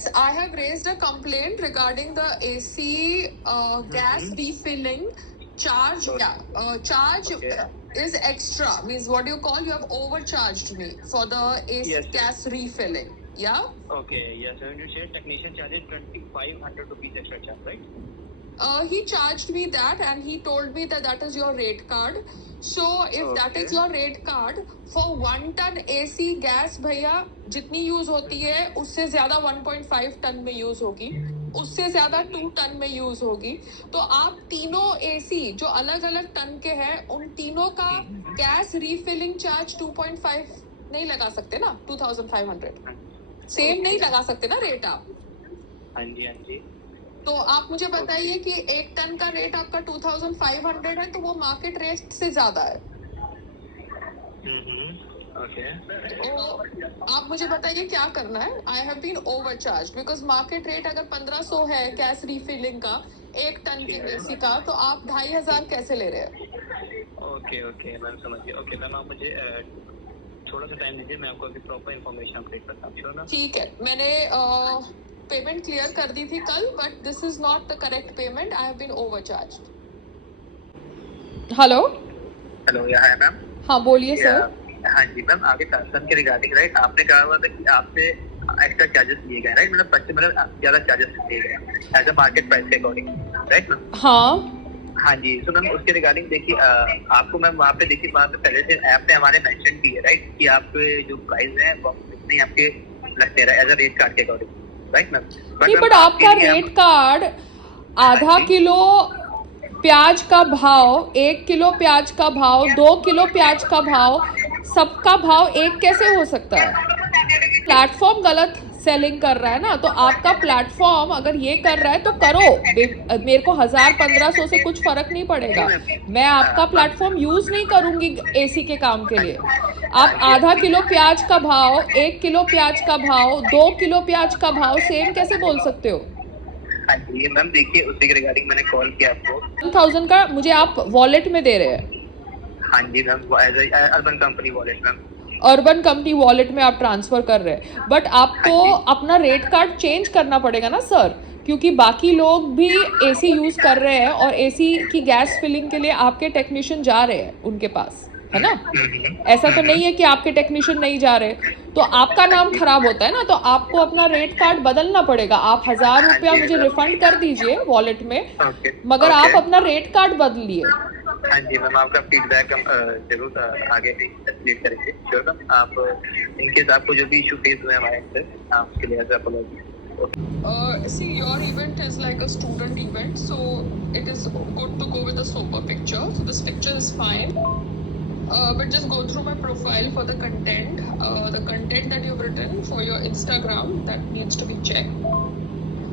Yes, I have raised a complaint regarding the AC gas refilling charge. Charge is extra. Means what do you call? You have overcharged me for the AC Yes, sir. gas refilling. Yeah. Okay, yes, sir. You said technician charges 2,500 rupees extra charge, right? He charged me that and he told me that that is your rate card. So if that is your rate card for 1 ton AC gas भैया जितनी use होती है उससे ज्यादा 1.5 ton में use होगी, उससे ज्यादा 2 टन में यूज होगी. तो आप तीनों एसी जो अलग अलग टन के हैं उन तीनों का गैस रीफिलिंग चार्ज 2.5 नहीं लगा सकते ना? 2500 सेम नहीं लगा सकते ना रेट आप? हाँ जी, हाँ जी. तो आप मुझे बताइए कि 1 टन का रेट आपका 2500 है तो वो मार्केट रेट से ज्यादा है. ओके. तो आप मुझे बताइए क्या करना है. I have been overcharge because market rate अगर 1500 है गैस रिफिलिंग का 1 टन की एसी का, तो आप 2500 कैसे ले रहे हैं? ओके ओके मैम, समझ गया. ओके मैम, आप मुझे थोड़ा सा टाइम दीजिए, मैं आपको अभी प्रॉपर इन्फॉर्मेशन अपडेट करता हूँ ना. ठीक है. मैंने पेमेंट क्लियर कर दी थी कल, but this is not the correct payment. I have been overcharged. Hello hello, या है मैम. हाँ बोलिए सर. हाँ जी मैम, आगे ट्रांसफर के रिगार्डिंग राइट, आपने कहा हुआ था कि आपसे एक्स्ट्रा चार्जेस लिए गए राइट, मतलब ज्यादा चार्जेस लिए गए एज अ मार्केट प्राइस के अकॉर्डिंग, राइट मैम? हाँ जी. तो मैम उसके रिगार्डिंग देखिए, आपको मैम वहाँ पे देखिए, वहाँ पे पहले से ऐप पे हमारे मेंशन की है राइट कि आपके जो प्राइस है वो नहीं आपके लगते रहे एज अ रेट कार्ड के अकॉर्डिंग, राइट मैम? नहीं, बट आपका रेट कार्ड आधा किलो प्याज का भाव, 1 किलो प्याज का भाव, 2 किलो प्याज का भाव, सबका भाव एक कैसे हो सकता है? प्लेटफॉर्म गलत सेलिंग कर रहा है ना. तो आपका प्लेटफॉर्म अगर ये कर रहा है तो करो. मेरे को 1000-1500 से कुछ फर्क नहीं पड़ेगा. मैं आपका प्लेटफॉर्म यूज नहीं करूंगी एसी के काम के लिए. आप आधा किलो प्याज का भाव, 1 किलो प्याज का भाव, 2 किलो प्याज का भाव सेम कैसे बोल सकते हो? हाँ जी मैम, देखिए उसी के रिगार्डिंग मैंने कॉल किया आपको. 1000 का मुझे आप वॉलेट में दे रहे हैं? हाँ जी ma'am, as Urban Company wallet ma'am. Urban Company wallet में आप ट्रांसफर कर रहे हैं, बट आपको अपना रेट कार्ड चेंज करना पड़ेगा ना सर, क्योंकि बाकी लोग भी एसी यूज कर रहे हैं और एसी की गैस फिलिंग के लिए आपके टेक्नीशियन जा रहे हैं उनके पास, है ना? ऐसा तो नहीं है कि आपके टेक्नीशियन नहीं जा रहे. तो आपका नाम खराब होता है ना. तो आपको अपना रेट कार्ड बदलना पड़ेगा. आप 1000 रुपया मुझे रिफंड कर दीजिए वॉलेट में, मगर आप अपना रेट कार्ड बदलिए. हाँ जी मैम, आपका फीडबैक हम जरूर आगे भी एस्केलेट करेंगे. श्योर मैम, आप इनकेस आपको जो भी इशू फेस हुए हमारे से, आप उसके लिए apology. See, your event is like a student event, so it is good to go with a sober picture. So this picture is fine. But just go through my profile for the content. The content that you've written for your Instagram, that needs to be checked.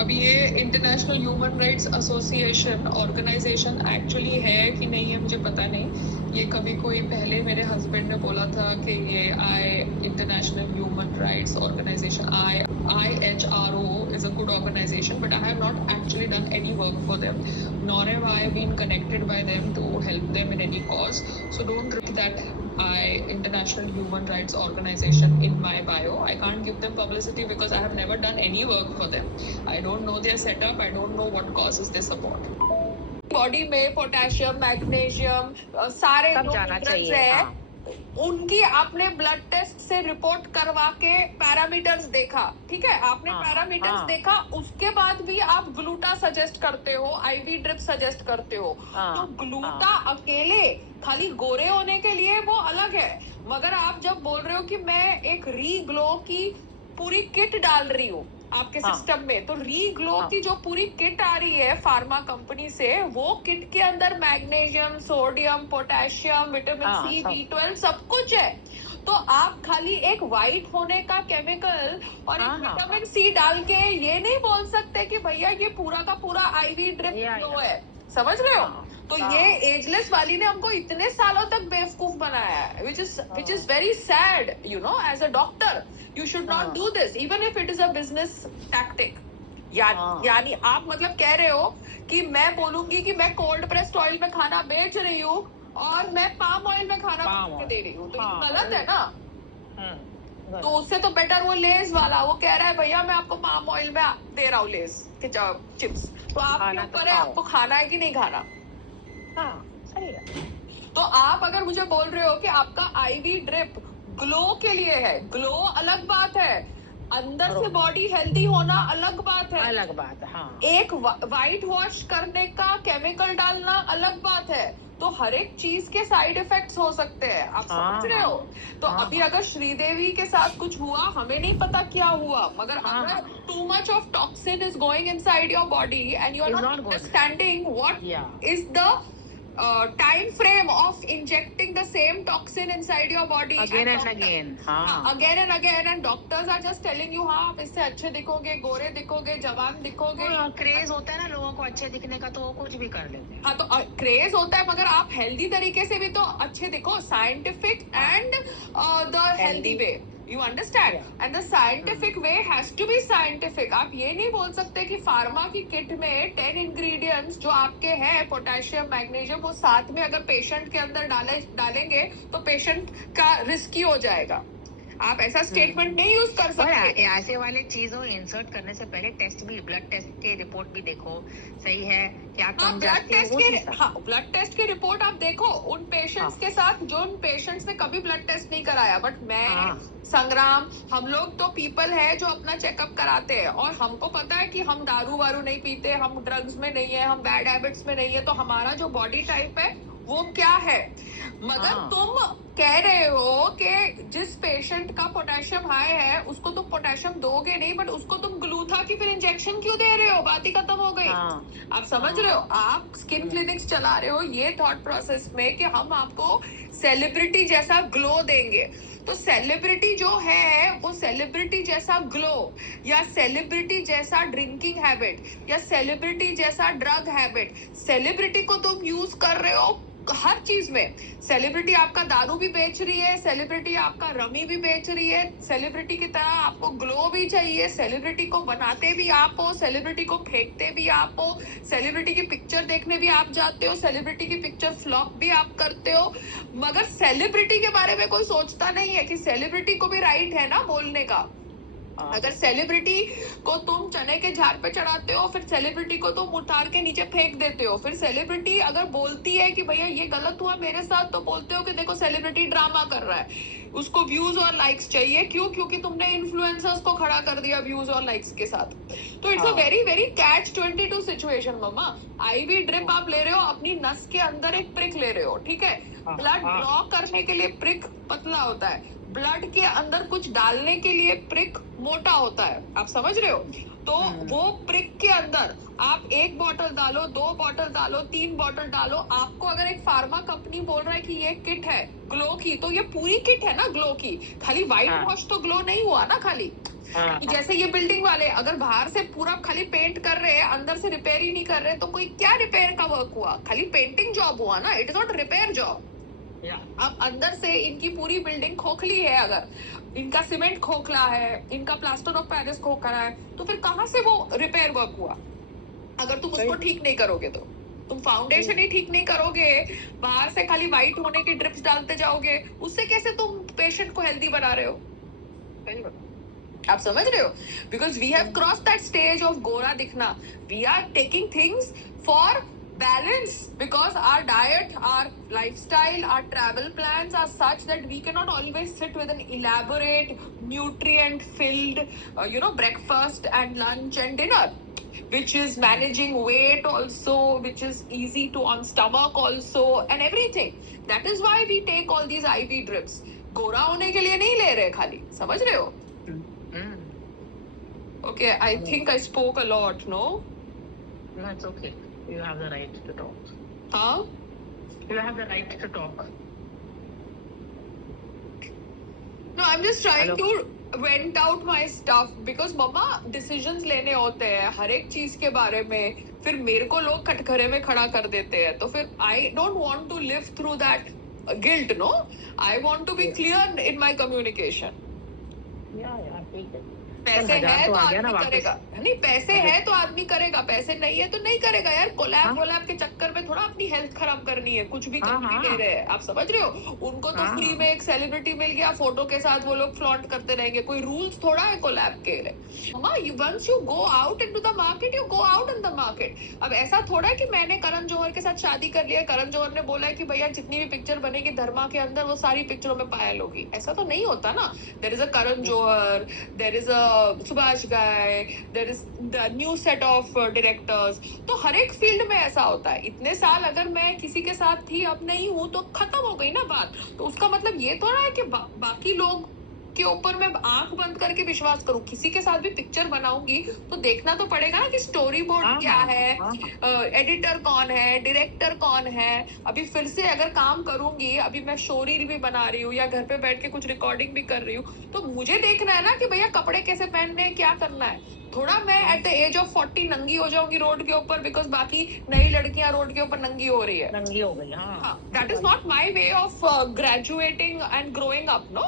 अभी ये international human rights association organisation actually है कि नहीं है मुझे पता नहीं. ये कभी कोई पहले मेरे हस्बैंड ने बोला था कि ये international human rights organisation IHRO is a good organization, but I have not actually done any work for them, nor have I been connected by them to help them in any cause. So don't read that International Human Rights Organization in my bio. I can't give them publicity because I have never done any work for them. I don't know their setup. I don't know what causes they support. Body में potassium, magnesium सारे जो minerals है, उनकी आपने blood test से report करवा के parameters देखा, ठीक है? आपने पैरामीटर्स देखा, उसके बाद भी आप ग्लूटा सजेस्ट करते हो, IV ड्रिप सजेस्ट करते हो. तो ग्लूटा अकेले खाली गोरे होने के लिए वो अलग है, मगर आप जब बोल रहे हो कि मैं एक रीग्लो की पूरी किट डाल रही हूँ आपके सिस्टम में, तो रीग्लो की जो पूरी किट आ रही है फार्मा कंपनी से, वो किट के अंदर magnesium, sodium, potassium, vitamin C, B12 सब कुछ है. तो आप खाली एक वाइट होने का केमिकल और एक विटामिन C डाल के ये नहीं बोल सकते कि भैया ये पूरा का पूरा IV ड्रिप ग्लो है. समझ रहे हो? तो ये एजलेस वाली ने हमको इतने सालों तक बेवकूफ बनाया है, which is very sad, you know, as a doctor you should not do this even if it is a business tactic. यानी आप मतलब कह रहे हो कि मैं बोलूंगी कि मैं कोल्ड प्रेस्ड ऑयल में खाना बेच रही हूँ और मैं पाम ऑयल में खाना दे रही हूँ, तो ये गलत है ना. तो उससे तो बेटर वो लेस वाला, वो कह रहा है भैया मैं आपको पाम ऑयल में दे रहा हूँ लेस के चिप्स, तो आपके ऊपर है आपको खाना है कि नहीं खाना। हाँ सही है। तो आप अगर मुझे बोल रहे हो कि आपका आईवी ड्रिप ग्लो के लिए है, ग्लो अलग बात है, अंदर से बॉडी हेल्दी होना अलग बात है, अलग बात है। हाँ। एक वाइट वॉश करने का केमिकल डालना अलग बात है। तो हर एक चीज के साइड इफेक्ट्स हो सकते हैं, आप समझ रहे हो। तो अभी अगर श्रीदेवी के साथ कुछ हुआ, हमें नहीं पता क्या हुआ, मगर अगर too much of toxin is going inside your body and you are not understanding what is the time frame of injecting the same toxin inside your body again and again, again and again, and doctors are just telling you हाँ आप इससे अच्छे दिखोगे, गोरे दिखोगे, जवान दिखोगे। Craze होता है ना लोगों को अच्छे दिखने का, तो वो कुछ भी कर लेते हैं। हाँ, तो क्रेज होता है, मगर आप हेल्दी तरीके से भी तो अच्छे दिखो, scientific and the healthy way, you understand, and the scientific way has to be scientific. आप ये नहीं बोल सकते कि फार्मा की किट में 10 इंग्रेडिएंट्स जो आपके हैं, पोटेशियम, मैग्नीशियम, वो साथ में अगर पेशेंट के अंदर डालेंगे तो पेशेंट का रिस्की हो जाएगा। आप ऐसा स्टेटमेंट नहीं यूज कर सकते। ऐसे वाले चीजों इंसर्ट करने से पहले टेस्ट भी, ब्लड टेस्ट के रिपोर्ट भी देखो सही है क्या कम जाती है वो चीज़। ब्लड टेस्ट के रिपोर्ट आप देखो उन पेशेंट्स के साथ जो उन पेशेंट्स ने कभी ब्लड टेस्ट नहीं कराया, बट मैं संग्राम, हम लोग तो पीपल है जो अपना चेकअप कराते हैं, और हमको पता है कि हम दारू वारू नहीं पीते, हम ड्रग्स में नहीं है, हम बैड हैबिट्स में नहीं है, तो हमारा जो बॉडी टाइप है वो क्या है। मगर तुम कह रहे हो कि जिस पेशेंट का पोटेशियम हाई है उसको तुम पोटेशियम दोगे नहीं, बट उसको तुम ग्लूथा की फिर इंजेक्शन क्यों दे रहे हो, बात ही खत्म हो गई। आप समझ रहे हो, आप स्किन क्लिनिक्स चला रहे हो ये थॉट प्रोसेस में कि हम आपको सेलिब्रिटी जैसा ग्लो देंगे। तो सेलिब्रिटी जो है वो सेलिब्रिटी जैसा ग्लो या सेलिब्रिटी जैसा ड्रिंकिंग हैबिट या सेलिब्रिटी जैसा ड्रग हैबिट, सेलिब्रिटी को तुम यूज कर रहे हो हर चीज में। सेलिब्रिटी आपका दारू भी बेच रही है, सेलिब्रिटी आपका रमी भी बेच रही है, सेलिब्रिटी की तरह आपको ग्लो भी चाहिए, सेलिब्रिटी को बनाते भी आप हो, सेलिब्रिटी को फेंकते भी आप हो, सेलिब्रिटी की पिक्चर देखने भी आप जाते हो, सेलिब्रिटी की पिक्चर फ्लॉप भी आप करते हो, मगर सेलिब्रिटी के बारे में कोई सोचता नहीं है कि सेलिब्रिटी को भी राइट है ना बोलने का। अगर सेलिब्रिटी को तुम चने के झाड़ पे चढ़ाते हो, फिर सेलिब्रिटी को तुम उतार के नीचे फेंक देते हो, फिर सेलिब्रिटी अगर बोलती है कि भैया ये गलत हुआ मेरे साथ, तो बोलते हो कि देखो सेलिब्रिटी ड्रामा कर रहा है, उसको व्यूज और लाइक्स चाहिए। क्यों? क्योंकि तुमने इन्फ्लुएंसर्स को खड़ा कर दिया व्यूज और लाइक्स के साथ। तो it's a very very catch 22 situation. मम्मा, आईवी ड्रिप आप ले रहे हो, अपनी नस के अंदर एक प्रिक ले रहे हो, ठीक है, ब्लड ड्रॉ करने के लिए प्रिक पतला होता है, ब्लड के अंदर कुछ डालने के लिए प्रिक मोटा होता है, आप समझ रहे हो। तो वो प्रिक के अंदर आप 1 बॉटल डालो, 2 बॉटल डालो, 3 बॉटल डालो। आपको अगर एक फार्मा कंपनी बोल रहा है कि ये किट है ग्लो की, तो ये पूरी किट है ना ग्लो की, खाली व्हाइट वॉश तो ग्लो नहीं हुआ ना खाली। जैसे ये बिल्डिंग वाले अगर बाहर से पूरा खाली पेंट कर रहे हैं, अंदर से रिपेयर ही नहीं कर रहे, तो कोई क्या रिपेयर का वर्क हुआ, खाली पेंटिंग जॉब हुआ ना, it is not repair job. अब अंदर से इनकी पूरी बिल्डिंग खोखली है, अगर इनका सीमेंट खोखला है, इनका प्लास्टर ऑफ पेरिस खोखला है, तो फिर कहां से वो रिपेयर वर्क हुआ। अगर तुम उसको ठीक नहीं करोगे तो, तुम फाउंडेशन ही ठीक नहीं करोगे, बाहर से खाली व्हाइट होने की ड्रिप्स डालते जाओगे, उससे कैसे तुम पेशेंट को हेल्दी बना रहे हो। आप समझ रहे हो, because we have cross that stage of गोरा दिखना। We are taking things for balance because our diet, our lifestyle, our travel plans are such that we cannot always sit with an elaborate nutrient filled breakfast and lunch and dinner, which is managing weight also, which is easy to on stomach also and everything. That is why we take all these IV drips. गोरा होने के लिए नहीं ले रहे खाली, समझ रहे हो। Okay, I think I spoke a lot, no? No, it's okay. You have the right to talk. Huh? You have the right to talk. No, I'm just trying to vent out my stuff because mama decisions लेने होते हैं हर एक चीज के बारे में, फिर मेरे को लोग कटघरे में खड़ा कर देते हैं, तो फिर I don't want to live through that guilt, no? I want to be clear in my communication. Yeah, ठीक है। पैसे है तो आदमी करेगा, नहीं पैसे है तो आदमी करेगा, पैसे नहीं है तो नहीं करेगा यार। कोलैब के चक्कर में थोड़ा अपनी हेल्थ खराब करनी है, कुछ भी कंपनी दे रहे हैं, आप समझ रहे हो। उनको तो फ्री में एक सेलिब्रिटी मिल गया, फोटो के साथ वो लोग फ्लॉन्ट करते रहेंगे, कोई रूल्स थोड़ा है कोलैब के लिए। Once you go out into the market, you go out in the market. अब ऐसा थोड़ा है कि मैंने करण जौहर के साथ शादी कर लिया, करण जौहर ने बोला है कि भैया जितनी भी पिक्चर बनेगी धर्मा के अंदर वो सारी पिक्चरों में पायल होगी, ऐसा तो नहीं होता ना। There is a Karan Johar, there is a Subhash Ghai, there is the new set of directors. तो हर एक फील्ड में ऐसा होता है। इतने साल अगर मैं किसी के साथ थी, अब नहीं हूं, तो खत्म हो गई ना बात। तो उसका मतलब ये थोड़ा है कि बाकी लोग के ऊपर मैं आंख बंद करके विश्वास करूं। किसी के साथ भी पिक्चर बनाऊंगी तो देखना तो पड़ेगा ना कि स्टोरी बोर्ड क्या है, एडिटर कौन है, डायरेक्टर कौन है। अभी फिर से अगर काम करूंगी, अभी मैं शो रील भी बना रही हूँ या घर पे बैठ के कुछ रिकॉर्डिंग भी कर रही हूँ, तो मुझे देखना है ना कि भैया कपड़े कैसे पहनने हैं, क्या करना है। थोड़ा मैं एट द एज ऑफ 40 नंगी हो जाऊंगी रोड के ऊपर, बिकॉज बाकी नई लड़कियां रोड के ऊपर नंगी हो रही है, नंगी हो गई। That is not my way of graduating and growing up, no.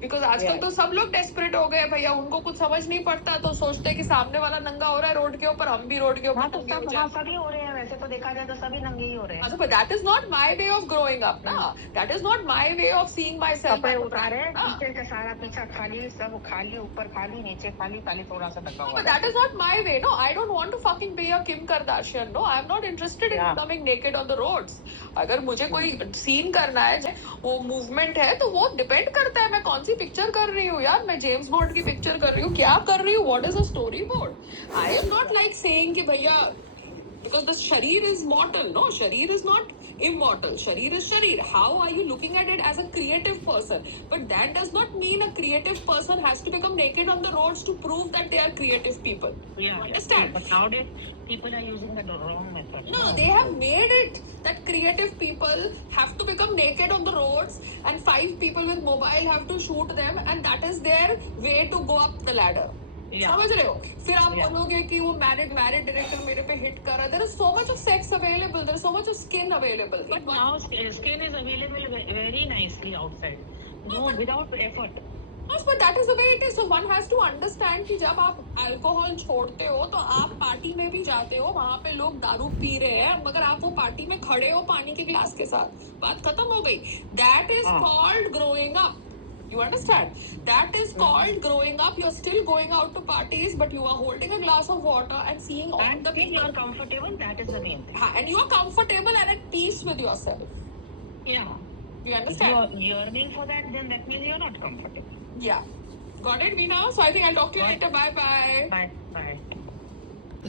Because आजकल तो सब लोग डेस्परेट हो गए भैया, उनको कुछ समझ नहीं पड़ता, तो सोचते हैं कि सामने वाला नंगा हो रहा है रोड के ऊपर, हम भी रोड के ऊपर नंगे हो जाए। सभी हो रहे हैं, वैसे तो देखा जाए तो सभी नंगे ही हो रहे हैं। But that is not my way of growing up, ना। That is not my way of seeing myself. कपड़े उतारे, नीचे का सारा पीछा खाली, सब खाली, ऊपर खाली, नीचे खाली, खाली थोड़ा सा ढका हुआ। But that is not my way, no. I don't want to fucking be a Kim Kardashian, no. I am not interested in becoming naked on the roads. अगर मुझे कोई सीन करना है, वो मूवमेंट है, तो वो डिपेंड करता है मैं कौन सी पिक्चर कर रही हूँ यार। मैं जेम्स बॉन्ड की पिक्चर कर रही हूँ, क्या कर रही हूँ, what is a story board. I am not like saying कि भैया because the sharir is mortal, no, sharir is not immortal, sharir is sharir. How are you looking at it as a creative person? But that does not mean a creative person has to become naked on the roads to prove that they are creative people. Yeah, understand? But nowadays people are using the wrong method. No, they have made it that creative people have to become naked on the roads and 5 people with mobile have to shoot them, and that is their way to go up the ladder. समझ रहे हो। फिर आप बोलोगे कि वो married director मेरे पे हिट कर रहा है। There is so much of sex available, there is so much of skin available, but now skin is available very nicely outside, no without effort. Yes, but that is the way it is. So one has to understand कि जब आप alcohol छोड़ते हो तो आप party में भी जाते हो, वहाँ पे लोग दारू पी रहे हैं, मगर आप वो पार्टी में खड़े हो पानी के ग्लास के साथ, बात खत्म हो गई। That is called growing up. You understand? That is called growing up. You're still going out to parties, but you are holding a glass of water and seeing all the people. You are comfortable. That is the main thing. And you are comfortable and at peace with yourself. Yeah. You understand? If you are yearning for that, then that means you are not comfortable. Yeah. Got it, Meena? So I think I'll talk to you later. Bye bye. Bye bye.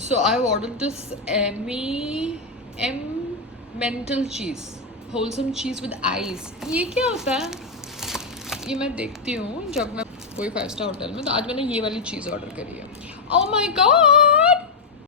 So I ordered this M mental cheese, wholesome cheese with eyes. ये क्या होता है? ये मैं देखती हूँ जब मैं कोई 5 स्टार होटल में, तो आज मैंने ये वाली चीज़ ऑर्डर करी है। Oh my God!